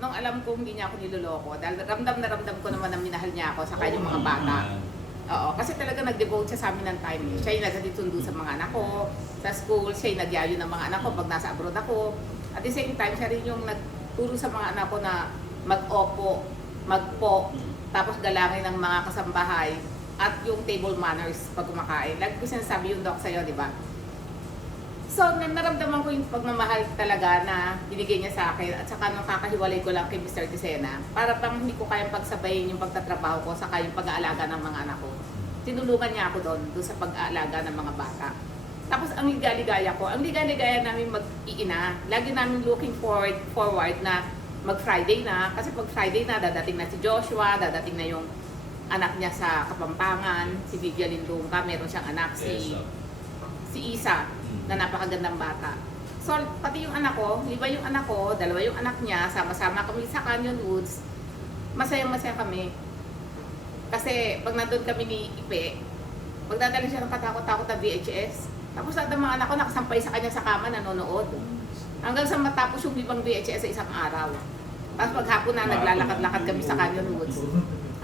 nung alam kong hindi niya ako niloloko, dahil ramdam na ramdam ko naman na minahal niya ako sa kanyang mga bata. Oo, kasi talaga nag-devote siya sa amin ng time. eh. Siya yung nagsundo sa mga anak ko, sa school, siya yung nagyayo ng mga anak ko pag nasa abroad ako. At the same time, siya rin yung nagturo sa mga anak ko na mag-opo, magpo, tapos galangin ng mga kasambahay, at yung table manners pag kumakain. Lagi ko sinasabi yung doc sa'yo, di ba? So, na- naramdaman ko yung pagmamahal talaga na binigay niya sa akin at saka nung kakahiwalay ko lang kay Mr. Tisena, para bang hindi ko kayang pagsabayin yung pagtatrabaho ko saka yung pag-aalaga ng mga anak ko. Tinulungan niya ako doon, doon sa pag-aalaga ng mga bata. Tapos ang ligaligaya ko, ang ligaligaya namin mag-iina, lagi namin looking forward, forward na mag-Friday na, kasi pag Friday na, dadating na si Joshua, dadating na yung anak niya sa Kapampangan, si Vivian Lindungka, meron siyang anak, si, si Isa, na napakagandang bata. So, pati yung anak ko, lima yung anak ko, dalawa yung anak niya, sama-sama kami sa Canyon Woods, masayang-masaya kami. Kasi pag nandun kami ni Ipe, magdadala siya ng katakot-takot na VHS. Tapos lahat ng mga anak ko nakasampay sa kanya sa kama, nanonood. Hanggang sa matapos yung limang VHS sa isang araw. Tapos paghapon na naglalakad-lakad kami sa Canyon Woods.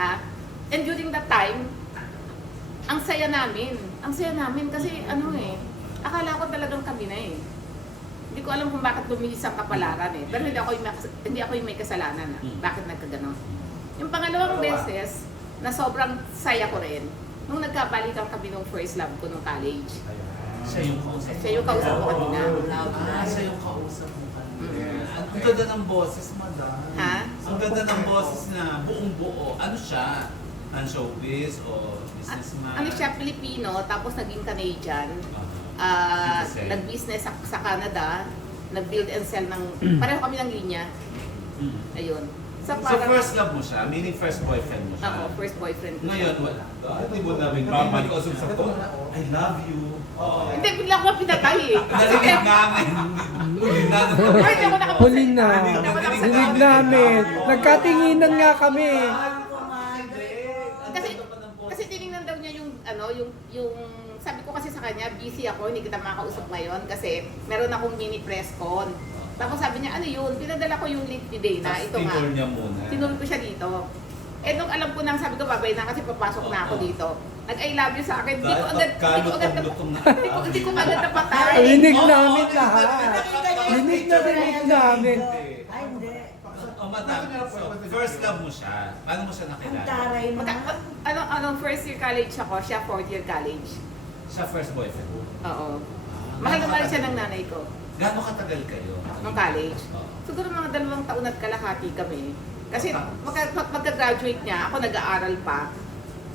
Ha? And during that time, ang saya namin. Ang saya namin kasi ano eh, akala ko talagang kami na eh. Hindi ko alam kung bakit lumilis ang kapalaran eh. Pero hindi ako yung, may- hindi ako yung may kasalanan ah. Bakit nagkaganon? Yung pangalawang beses, na sobrang saya ko rin, nung nagkabalikan kami nung first love ko nung college. Siya yung kausap. Siya yung kausap ko kanina. Ah, siya yung kausap mo kanina. Mm. Ang ganda ng boses, madam. Ha? Ang ganda ng boses na buong buo. Ano siya? Ang showbiz o businessman? ano siya, Pilipino, tapos naging Canadian. Ah. Sa- nag-business sa, sa Canada, nag-build and sell ng, pareho kami ng linya. Mm. Ayun. So first love mo siya, meaning first boyfriend mo siya. Ako, first boyfriend ko. Ngayon, wala. Hindi mo namin babalik o sa to. I love you. Oo. Hindi, bigla ko lang pinatay eh. Narinig namin. Huli na. Ay, hindi ako. Huli na. Hindi ako nakapagsalita. Dinig namin. Nagkatinginan nga kami. Kasi, kasi tinignan daw niya yung, ano, yung, yung, sabi ko kasi sa kanya, busy ako, hindi kita makausap ngayon kasi meron akong mini press con. Tapos sabi niya, ano yun? Pinadala ko yung link ni Dana. Ito nga. Tinol niya muna. Tinulog ko siya dito. Eh, nung alam ko nang sabi ko, babay na kasi papasok na ako Oo. dito. Nag-I love you sa akin. Hindi ko agad, hindi ko agad, Kalutong-lutong na. hindi ko, hindi ko agad napatay. Rinig namin lahat. Rinig na rinig namin. Ay, hindi. Oh, madam, so, first love mo siya. Paano mo siya Ang nakilala? taray mo. Magka, ano, ano, first year college ako, siya fourth year college. Siya first boyfriend. Oo. Mahal na mahal siya ng nanay ko. Gano'ng katagal kayo? Nung college. Oo. Siguro mga dalawang taon at kalahati kami. Kasi magka, pag, magka-graduate niya, ako nag-aaral pa.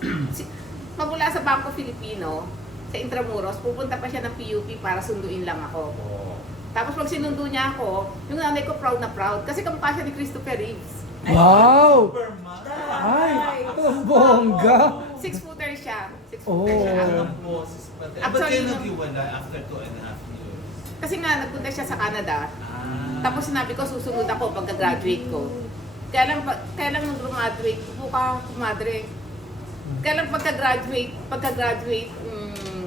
si, magmula sa Bangko Filipino, sa Intramuros, pupunta pa siya ng PUP para sunduin lang ako. Oo. Tapos pag sinundo niya ako, yung nanay ko proud na proud. Kasi kamukha siya ni Christopher Reeves. Wow! Superman. Ay, ang bongga. Six footer siya. Six Oh. siya. Ang boses Eh, Ba't Actually, no. nag-iwala after two and a half years? Kasi nga, nagpunta siya sa Canada. Ah. Tapos sinabi ko, susunod ako pagka-graduate ko. Kaya lang, kaya lang nung graduate, buka, kumadre. Kaya lang pagka-graduate, pagka-graduate mm,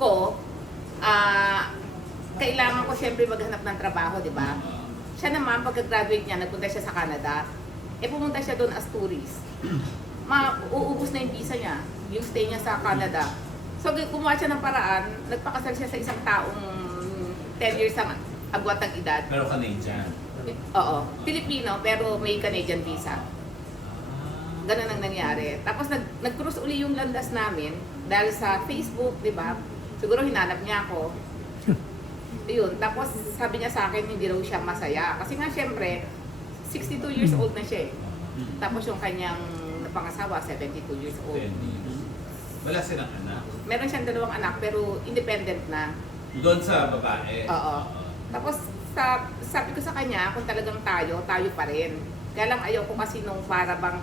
ko, ah, kailangan ko siyempre maghanap ng trabaho, di ba? Ah. Siya naman, pagka-graduate niya, nagpunta siya sa Canada. Eh, pumunta siya doon as tourist. Ma, uubos na yung visa niya, yung stay niya sa Canada. So, gumawa siya ng paraan, nagpakasal siya sa isang taong 10 years ang agwat ng edad. Pero Canadian. Oo, Filipino, pero may Canadian visa. Ganun ang nangyari. Tapos nag, nag-cruise uli yung landas namin dahil sa Facebook, di ba? Siguro hinanap niya ako. Yun. Tapos sabi niya sa akin, hindi raw siya masaya. Kasi nga syempre, 62 years old na siya eh. Tapos yung kanyang napangasawa, 72 years old. Wala silang anak. Meron siyang dalawang anak pero independent na. Doon sa babae. Oo. Tapos sa, sabi ko sa kanya, kung talagang tayo, tayo pa rin. Kaya lang ayaw ko kasi nung para bang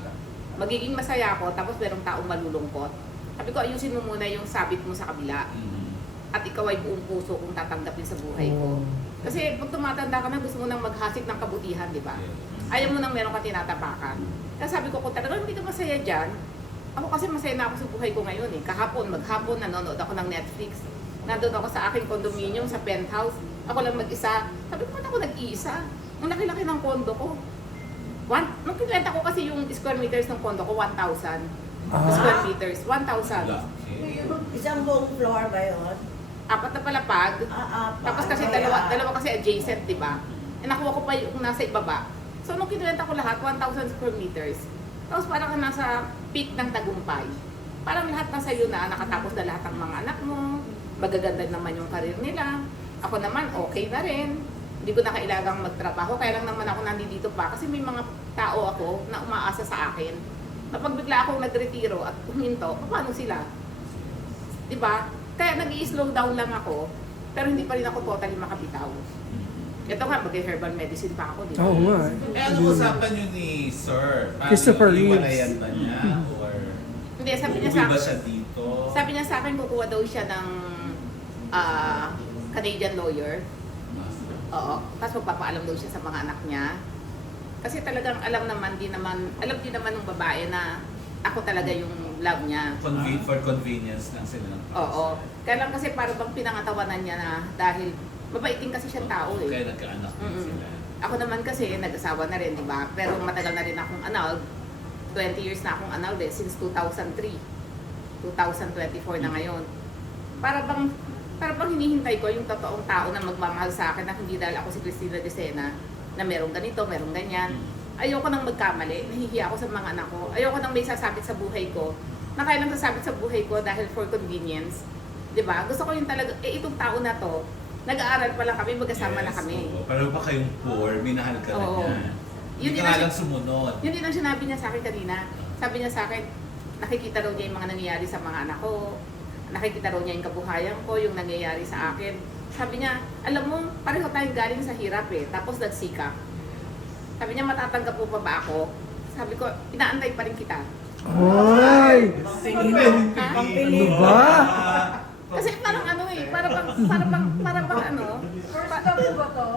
magiging masaya ako tapos merong taong malulungkot. Sabi ko, ayusin mo muna yung sabit mo sa kabila. Mhm. At ikaw ay buong puso kung tatanggapin sa buhay ko. Oh. Kasi pag tumatanda ka na, gusto mo nang maghasik ng kabutihan, di ba? Yeah. Ayaw mo nang meron ka tinatapakan. Kaya sabi ko, kung talagang hindi ka masaya dyan, ako kasi masaya na ako sa buhay ko ngayon eh. Kahapon, maghapon, nanonood ako ng Netflix. Nandun ako sa aking condominium, sa penthouse. Ako lang mag-isa. Sabi ko, ako nag-iisa? Ang laki-laki ng kondo ko. One, nung kinrenta ko kasi yung square meters ng condo ko, 1,000. Ah. Square meters, 1,000. Laki. Isang buong floor ba yun? Apat na palapag. Ah, ah, Tapos kasi kaya- dalawa, dalawa kasi adjacent, di ba? Eh, nakuha ko pa yung nasa ibaba. So, nung kinrenta ko lahat, 1,000 square meters. Tapos parang ka nasa peak ng tagumpay. Parang lahat nasa iyo na, nakatapos na lahat ng mga anak mo, magaganda naman yung karir nila. Ako naman, okay na rin. Hindi ko na kailangang magtrabaho, kaya lang naman ako nandito pa kasi may mga tao ako na umaasa sa akin. Na pag bigla akong nagretiro at huminto, paano sila? Di ba? Kaya nag slow down lang ako, pero hindi pa rin ako totally makabitaw. Ito nga, mag-herbal medicine pa ako, di ba? Oo nga. Eh, ano usapan yun ni Sir? Paano Christopher yung Reeves. iwalayan ba niya? Or Hindi, sabi niya sa ba siya dito? sabi niya sa akin, kukuha daw siya ng ah, Canadian lawyer. Oo. Tapos magpapaalam daw siya sa mga anak niya. Kasi talagang alam naman din naman, alam din naman ng babae na ako talaga yung love niya. Conven- for convenience lang sila ng Oo. Kaya lang kasi para bang pinangatawanan niya na dahil mabaiting kasi siyang tao eh. Kaya nagkaanak din Mm-mm. sila. Ako naman kasi nag-asawa na rin, di ba? Pero matagal na rin akong annulled. 20 years na akong annulled eh, since 2003. 2024 na ngayon. Para bang para bang hinihintay ko yung totoong tao na magmamahal sa akin na hindi dahil ako si Cristina De Sena na merong ganito, merong ganyan. Ayoko nang magkamali, nahihiya ako sa mga anak ko. Ayoko nang may sasabit sa buhay ko na kaya lang sasabit sa buhay ko dahil for convenience. 'Di ba? Gusto ko yung talaga, eh itong tao na to, nag-aaral pa lang kami, magkasama na Yes, kami. oo. Pero pa kayong poor, minahal ka na Oo. niya. Yun Hindi din ka nga ang- lang sumunod. Yun din ang sinabi niya sa akin kanina. Sabi niya sa akin, nakikita raw niya yung mga nangyayari sa mga anak ko. Nakikita raw niya yung kabuhayan ko, yung nangyayari sa akin. Sabi niya, alam mo, pareho tayong galing sa hirap eh. Tapos nagsikap. Sabi niya, matatanggap mo pa ba ako? Sabi ko, inaantay pa rin kita. Ay! Pangpilit. Ha? Ano ba? Kasi parang ano eh, para bang, para bang, para bang ano. First love ba to?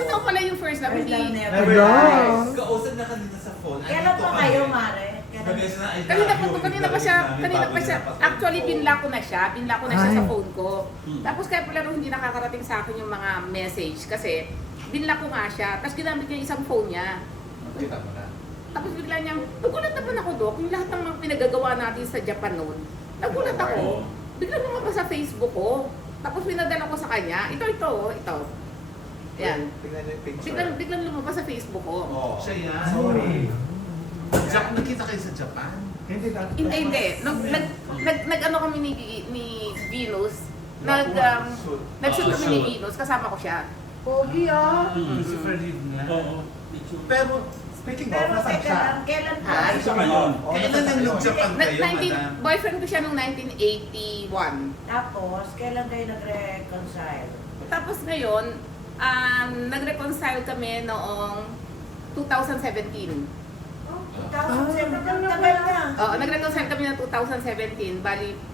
Totoo pala yung first love, First hindi. love never dies. Kausap na kanina sa phone. Kailan pa kayo, Mare? Sabi Kailan? niya na, "I Kanina po, you." kanina pa siya, kanina pa siya, actually binla ko na siya, binla ko na siya sa Ay. phone ko. Tapos kaya pala nung hindi nakakarating sa akin yung mga message kasi binla ko nga siya, tapos ginamit niya yung isang phone niya. Kita mo na. Tapos bigla niyang, nagulat naman ako Dok, yung lahat ng mga pinagagawa natin sa Japan noon. Nagulat ako. Bigla lumabas sa Facebook ko. Tapos pinadala ko sa kanya, ito, ito, oh, ito. Yan. Tingnan niyo yung picture. Biglang, biglang lumabas sa Facebook ko. Oh. Siya yan. Sorry. Japan, nakita kayo sa Japan? Hindi na. Hindi, hindi. Nag, nag, nag, nag, ano kami ni, ni Venus, nag, um, nag-shoot Oo, kami ni. Venus, kasama ko siya. Pogi ah. Si Ferdinand nga. Pero, Speaking of, Pero nasan teka siya? lang, kailan pa? Ha? Nasan siya ngayon? Oh, kailan nasan siya ngayon? nag-Japan Na, kayo, 19, madam? boyfriend ko siya noong 1981. Tapos, kailan kayo nag-reconcile? Tapos ngayon, um, nag-reconcile kami noong 2017. Oh, 2007, ang tagal na. Oo, nag-reconcile kami noong 2017. Bali, 18,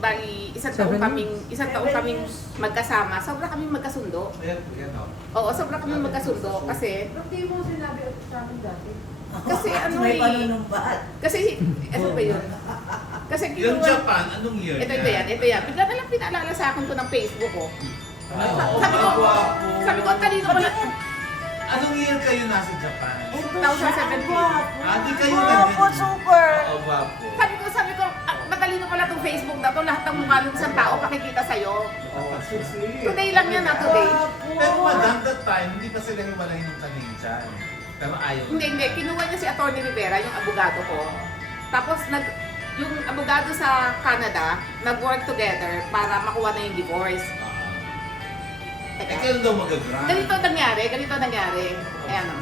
bali isang taon Seven kaming, isang taon kaming magkasama. Sobra kaming magkasundo. Ayan, ayan, oh. Oo, sobra kaming magkasundo kasi Ba't di mo sinabi sa akin dati? Kasi ano May eh. panunumbat. Kasi, ano ba yun? Kasi Yung kinuha, Japan, anong year ito, ito yan, ito yan. Bigla na lang pinaalala sa akin ko ng Facebook ko. Ay, oo, Sabi ko, gwapo. sabi ko, ang talino ko na, Anong year kayo nasa Japan? Ito 2017. siya, ang gwapo. Ah, di kayo Gwapo, nag- super. Oo, gwapo. sabi ko, sabi ko, ah, matalino pala itong Facebook na to, lahat ng mukha ng isang tao pakikita sa'yo. Oh, sweet. Today lang yan na today. Pero madam, that time, hindi pa sila hiwalay ng Canadian. Pero ayaw. Hindi, hindi. Kinuha niya si Atty. Rivera, yung abogado ko. Tapos, nag, yung abogado sa Canada, nag-work together para makuha na yung divorce. Ah. Eh, Teka. kailan daw mag-grant? Ganito nangyari, ganito nangyari. Ayan o.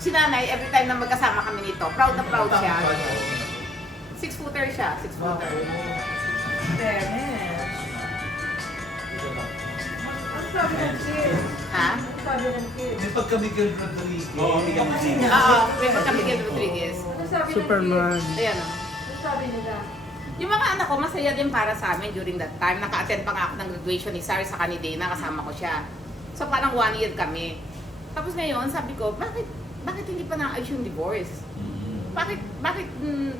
Si nanay, every time na magkasama kami nito, proud na proud siya. Six footer siya, six footer. Fairness. Ano sabi ng kid? Ha? Ano sabi ng kid? May pagka Miguel Rodriguez. Oo, Miguel Rodriguez. Oo, may pagka Miguel Rodriguez. Ano sabi ng Superman. Ayan o. kid? Ano sabi nila? Yung mga anak ko, masaya din para sa amin during that time. Naka-attend pa nga ako ng graduation ni Sar sa Canidena, kasama ko siya. So parang one year kami. Tapos ngayon, sabi ko, bakit bakit hindi pa naayos yung divorce? Mm. Bakit, bakit, mm,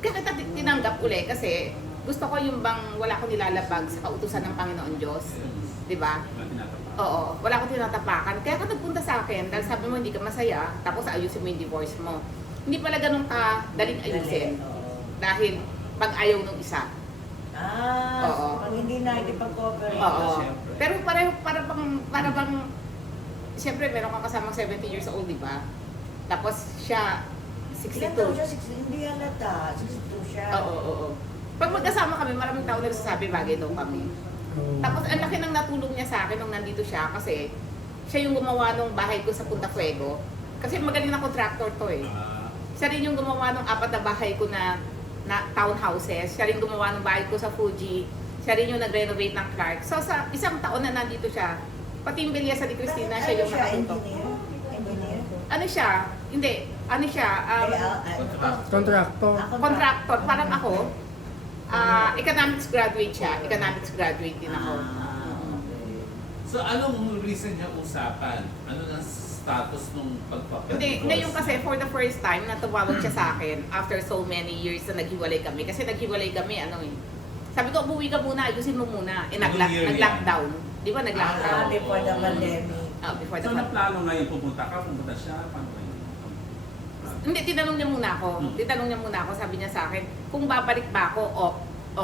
bakit natin tinanggap uli? Kasi gusto ko yung bang wala ko nilalabag sa kautusan ng Panginoon Diyos. Di ba? Oo, wala akong tinatapakan. Kaya ka nagpunta sa akin dahil sabi mo hindi ka masaya, tapos ayusin mo yung divorce mo. Hindi pala ganun ka daling ayusin. Dahil pag ayaw nung isa. Ah, Oo. pag hindi na ikipag-cooperate. Oo. Siyempre. Pero pareho, para bang, para bang, siyempre meron kang kasamang 70 years old, di ba? Tapos siya, Ilan taon 62. siya? 60, hindi halata. 62 siya. Oo, oo, oo. Pag magkasama kami, maraming tao nagsasabi bagay daw kami. Tapos ang laki ng natulong niya sa akin nung nandito siya kasi siya yung gumawa ng bahay ko sa Punta Fuego. Kasi magaling na contractor to eh. Ah, Siya rin yung gumawa ng apat na bahay ko na, na townhouses. Siya rin gumawa ng bahay ko sa Fuji. Siya rin yung nag-renovate ng Clark. So sa isang taon na nandito siya, pati yung Bilyasa ni Christina, Bakit siya ano yung siya? nakatutok. Engineer? Engineer? Ano siya? Hindi. Ano siya? Um, ah, ah, Contractor. Contractor. Parang ako. Ah, economics graduate siya. Economics graduate din ako. Ah. So anong reason niya usapan? Ano na status nung pagpapadivorce? Hindi, ngayon kasi for the first time na tumawag siya sa akin after so many years na naghiwalay kami. Kasi naghiwalay kami, ano eh. Sabi ko, umuwi ka muna, ayusin mo muna. Eh, Anong nag- year yan? nag-lockdown. Di ba Ah, nag-lockdown? before the Oo. pandemic. Ah, before the So, pandemic. naplano ngayon pupunta ka, pupunta siya, paano? Hindi, tinanong niya muna ako. Hmm. Tinanong niya muna ako, sabi niya sa akin, kung babalik ba ako, o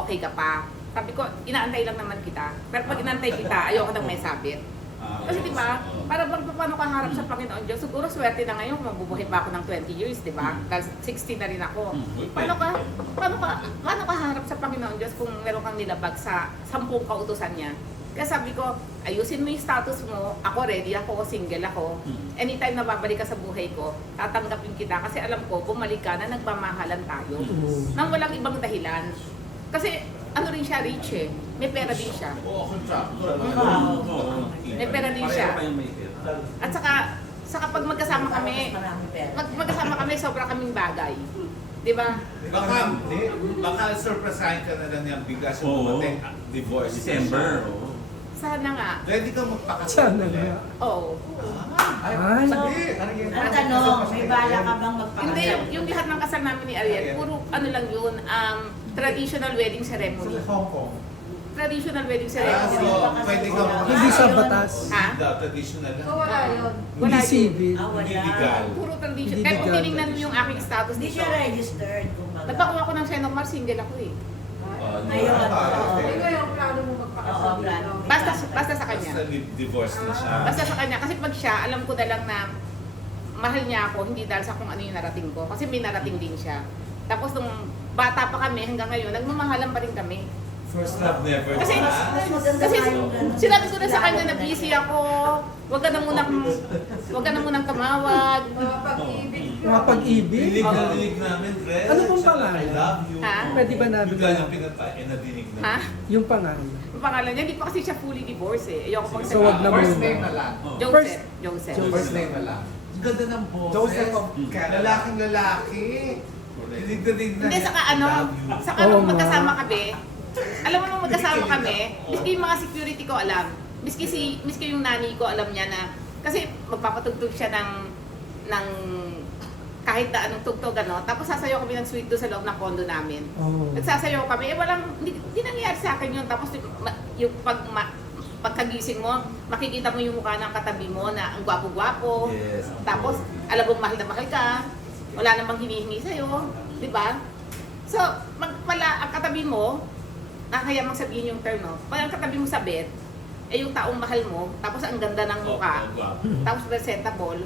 okay ka pa. Sabi ko, inaantay lang naman kita. Pero pag inaantay kita, ayoko nang may sabit. Ah, Kasi di ba, para bang paano ka harap sa Panginoon Diyos? Siguro swerte na ngayon kung mabubuhay pa ako ng 20 years, di ba? Dahil 60 na rin ako. Hmm, Paano ka, paano ka, paano ka harap sa Panginoon Diyos kung meron kang nilabag sa sampung kautusan niya? Kaya sabi ko, ayusin mo yung status mo, ako ready ako, single ako. Hmm. Anytime na babalik ka sa buhay ko, tatanggapin kita kasi alam ko, bumalik ka na nagmamahalan tayo. Oo. Nang walang ibang dahilan. Kasi ano rin siya, rich eh. May pera din siya. Oo, contractor. Wow. Oo. May pera din siya. At saka, sa kapag magkasama kami, mag magkasama kami, sobra kaming bagay. Di ba? Baka, baka surprisehin ka na lang niyang bigas yung Oo. ah, divorce. December. oo. Sana nga. Pwede kang magpakasal Sana nga. Oo. Ay. So, ang tanong, may bala ka bang Hindi, magpakasal? yung, yung lahat ng kasal namin ni Ariel, puro ano lang yun, um, traditional wedding ceremony. Hong Kong. Traditional wedding Ah, ceremony. so, pwede kang Hindi sa batas. Ha? Hindi, traditional lang. So wala yun. Wala Hindi yun. civil. Ah, Hindi wala. legal. Puro tradition. Hindi Kaya kung legal. tinignan mo yung aking status Hindi dito, siya registered, kumbaga. nagpakuha ko ng Senomar, single ako eh. No. Ayun, oo. Ko yung plano mo Oo, magpakasal plano. dito. Basta, basta sa kanya. Basta di- divorce na siya. Basta sa kanya. Kasi pag siya, alam ko na lang na mahal niya ako, hindi dahil sa kung ano yung narating ko. Kasi may narating din siya. Tapos nung bata pa kami hanggang ngayon, nagmamahalan pa rin kami. First love never Kasi- dies. Mas maganda Kasi ganun. sinabi ko na sa kanya na busy ako, wag ka na munang, wag ka na munang tumawag. Mga pag-ibig. Mga pag-ibig. Dinig na Oo. dinig namin, Dres. Ano pong Tsaka, pangalan? I love you. Ha? Pwede ba namin Bigla niyang pinatay, eh, nadinig na. Ha? Yung pangalan. Ang pangalan niya, hindi pa kasi siya fully divorced eh. Ayoko pang So, wag na First muna. name na lang. Oo. Joseph. First- Joseph. First name na lang. Ang ganda ng boses. Joseph of Mm. Canada. Lalaking lalaki. Dinig na dinig na Hindi, saka I ano, love you. saka Oo nung magkasama kami, alam mo nung magkasama kami, miski yung mga security ko alam, miski, si, miski yung nanny ko alam niya na, kasi magpapatugtog siya ng, ng kahit na anong tugtog ano, tapos sasayaw kami ng sweet doon sa loob ng condo namin. Oh. Nagsasayaw kami, eh walang, hindi, hindi nangyayari sa akin yun. Tapos yung, pag, ma, pagkagising mo, makikita mo yung mukha ng katabi mo na ang gwapo-gwapo. Yes. Tapos, alam mo mahal na mahal ka, wala namang hinihingi sa'yo, di ba? So, mag, pala, ang katabi mo, nakakaya mang sabihin yung term, no? Pag ang katabi mo sa bed, eh yung taong mahal mo, tapos ang ganda ng mukha, gwapo. tapos presentable,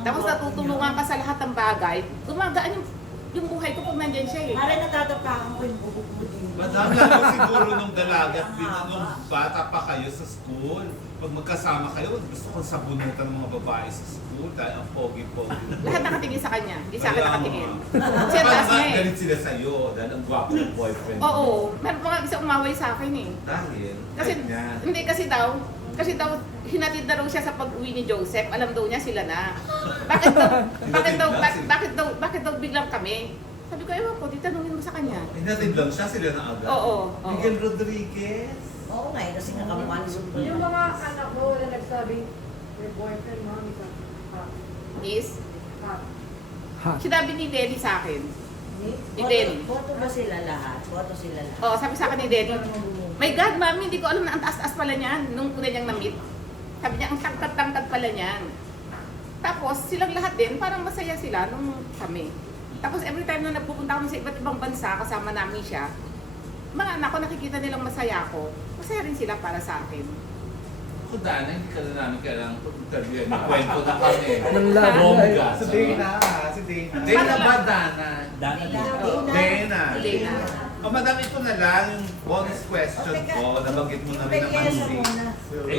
tapos natutulungan ka sa lahat ng bagay, gumagaan yung, yung buhay ko pag nandyan siya eh. Pare natatapakan ko yung bubuk mo din. Madam, lalo siguro nung dalaga nung bata pa kayo sa school. Pag magkasama kayo, gusto kong sabunutan ng mga babae sa school dahil ang pogi-pogi. Lahat nakatingin sa kanya, hindi sa akin Kaya nakatingin. Kasi ang taas niya eh. galit sila sa'yo dahil ang gwapo ng boyfriend. Oo, meron nga isa umaway sa akin eh. Dahil, Kasi, kahit hindi kasi daw, kasi daw, hinatid na raw siya sa pag-uwi ni Joseph, alam daw niya sila na. Bakit daw, bakit daw, bakit, bakit daw, bakit daw biglang kami? Sabi ko, ewan ko, di tanungin mo sa kanya. Hinatid lang siya, sila na agad. Oo, oo. Miguel Rodriguez. Oo nga, eh, kasi nakamukha ni Super. Yung mga anak mo na nagsabing, your boyfriend, ka. Ha? Is, Ha? Ha. sinabi ni Denny sa akin, Ni? Foto, foto ba sila lahat? Foto sila lahat? Oo, sabi sa akin ni Denny, My God, mami, hindi ko alam na ang taas-taas pala niyan nung una niyang na-meet. Sabi niya, ang tangkad-tangkad pala niyan. Tapos, silang lahat din, parang masaya sila nung kami. Tapos, every time na nagpupunta kami sa iba't ibang bansa, kasama namin siya, mga anak ko nakikita nilang masaya ako, masaya rin sila para sa akin. Ako Dana, hindi ka na namin kailangan interview. May kwento na kami. Ng love Bongga. Si Dana, si Dana. Dana ba, Dana? Dana Dana. Dana. Dana. O madam, ito na lang yung bonus question Okay, ko. Nabanggit mo na rin naman si... muna. Eh,